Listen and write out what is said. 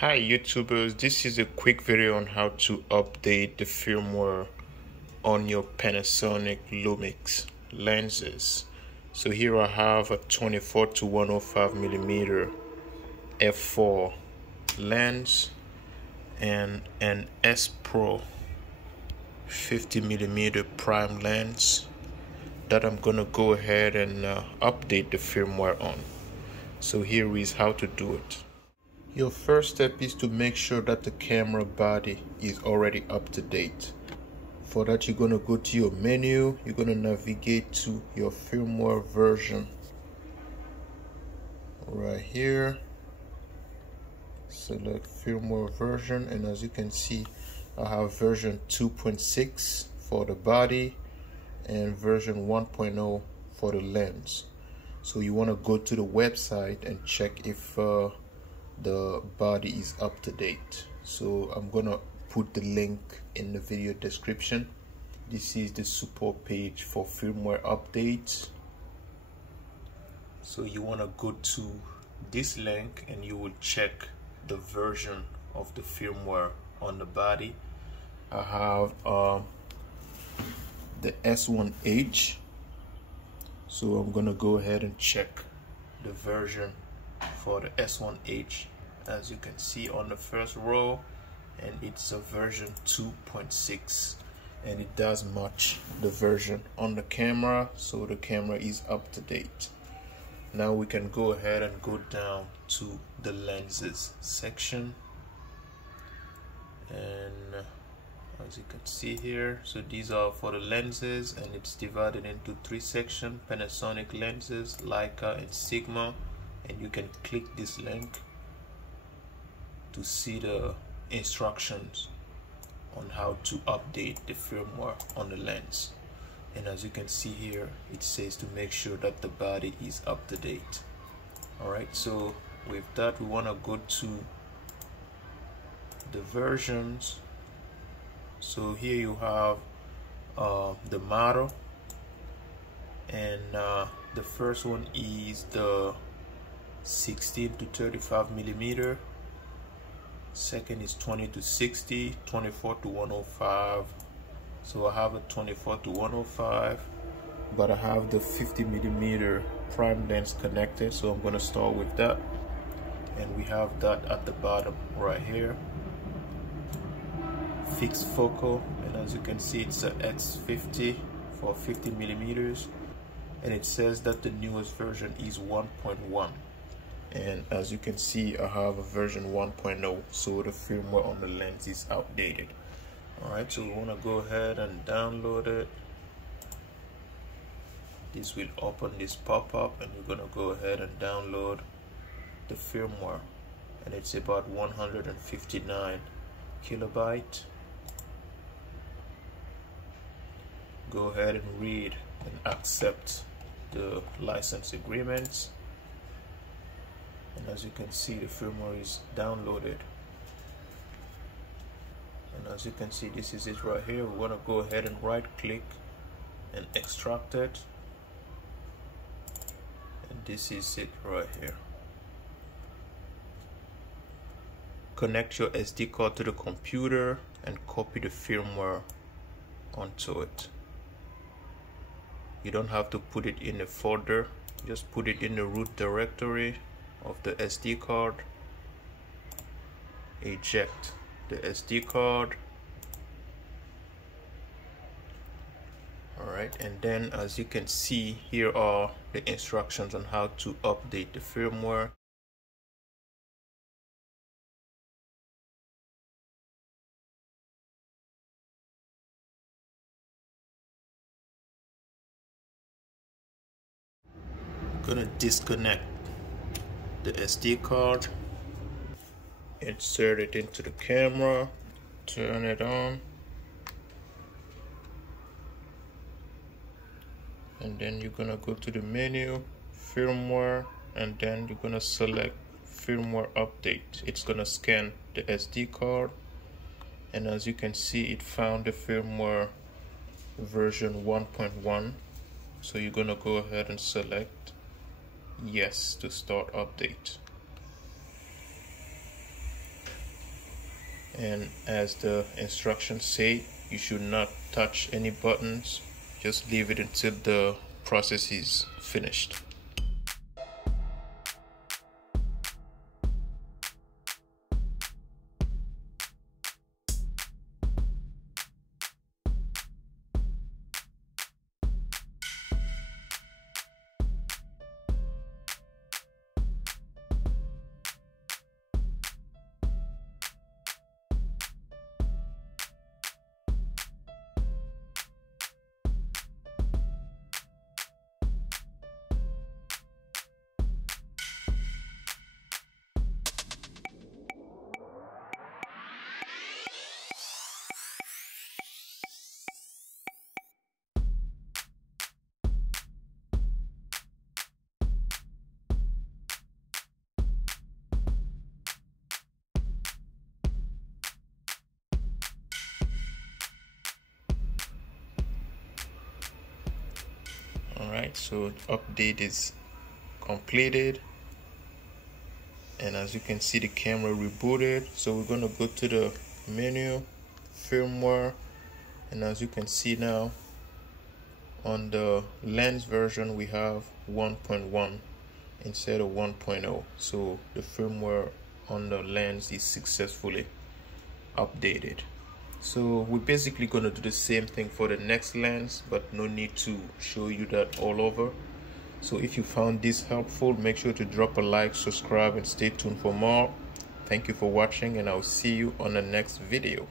Hi YouTubers, this is a quick video on how to update the firmware on your Panasonic Lumix lenses. So here I have a 24 to 105 millimeter f4 lens and an S Pro 50 millimeter prime lens that I'm gonna go ahead and update the firmware on. So here is how to do it. Your first step is to make sure that the camera body is already up to date. For that, you're going to go to your menu, you're going to navigate to your firmware version. Right here, select firmware version, and as you can see, I have version 2.6 for the body and version 1.0 for the lens. So you want to go to the website and check if the body is up to date. So I'm gonna put the link in the video description. This is the support page for firmware updates. So you want to go to this link and you will check the version of the firmware on the body. I have the S1H, so I'm gonna go ahead and check the version for the S1H, as you can see on the first row, and it's a version 2.6, and it does match the version on the camera, so the camera is up to date. Now we can go ahead and go down to the lenses section, and as you can see here, so these are for the lenses, and it's divided into 3 sections: Panasonic lenses, Leica, and Sigma. And you can click this link to see the instructions on how to update the firmware on the lens. And as you can see here, it says to make sure that the body is up to date. Alright, so with that, we want to go to the versions. So here you have the model, and the first one is the 16 to 35 millimeter. Second is 20 to 60, 24 to 105. So I have a 24 to 105, but I have the 50 millimeter prime lens connected, so I'm going to start with that. And we have that at the bottom right here, fixed focal, and as you can see, it's a X50 for 50 millimeters, and it says that the newest version is 1.1. And as you can see, I have a version 1.0, so the firmware on the lens is outdated. Alright, so we want to go ahead and download it. This will open this pop-up, and we're going to go ahead and download the firmware, and it's about 159 kilobytes. Go ahead and read and accept the license agreements. And as you can see, the firmware is downloaded. And as you can see, this is it right here. We're going to go ahead and right click and extract it. And this is it right here. Connect your SD card to the computer and copy the firmware onto it. You don't have to put it in a folder, just put it in the root directory of the SD card. Eject the SD card. Alright, and then as you can see, here are the instructions on how to update the firmware. I'm gonna disconnect the SD card, insert it into the camera, turn it on, and then you're gonna go to the menu, firmware, and then you're gonna select firmware update. It's gonna scan the SD card, and as you can see, it found the firmware version 1.1. So you're gonna go ahead and select yes to start update. And as the instructions say, you should not touch any buttons. Just leave it until the process is finished. Alright, so update is completed, and as you can see, the camera rebooted. So we're going to go to the menu, firmware, and as you can see now, on the lens version we have 1.1 instead of 1.0. So the firmware on the lens is successfully updated. So we're basically going to do the same thing for the next lens, but no need to show you that all over. So if you found this helpful, make sure to drop a like, subscribe, and stay tuned for more. Thank you for watching, and I'll see you on the next video.